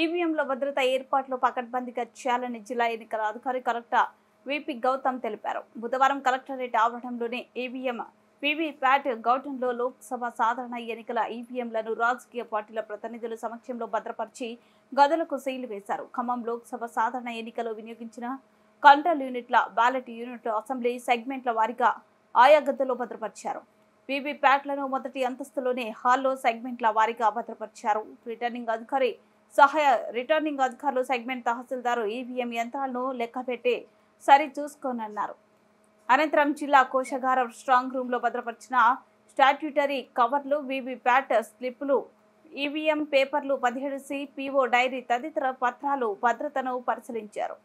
ఈవీఎంల భద్రతా ఏర్పాట్లు పకడ్బందీగా చేయాలని జిల్లా ఎన్నికల అధికారి కలెక్టర్ విపి గౌతమ్ తెలిపారు. బుధవారం కలెక్టరేట్ ఆవరణంలోని ఈవీఎం వీవీప్యాట్ గౌటంలో లోక్సభ సాధారణ ఎన్నికల ఈవీఎంలను రాజకీయ పార్టీల ప్రతినిధుల సమక్షంలో భద్రపరిచి గదులకు సీలు వేశారు. ఖమ్మం లోక్సభ సాధారణ ఎన్నికలు వినియోగించిన కంట్రోల్ యూనిట్ల, బ్యాలెట్ యూనిట్లు అసెంబ్లీ సెగ్మెంట్ల వారీగా ఆయా గదుల్లో భద్రపరిచారు. వీవీప్యాట్లను మొదటి అంతస్తులోని హాల్లో సెగ్మెంట్ల వారీగా భద్రపరిచారు. రిటర్నింగ్ అధికారులు సెగ్మెంట్ తహసీల్దారు ఈవీఎం యంత్రాలను లెక్కపెట్టి సరి చూసుకోనన్నారు. అనంతరం జిల్లా కోశాగార స్ట్రాంగ్ రూమ్ లో భద్రపరిచిన స్టాట్యూటరీ కవర్లు, వీవీప్యాట్ స్లిప్పులు, ఈవీఎం పేపర్లు, 17C PO డైరీ తదితర పత్రాలు భద్రతను పరిశీలించారు.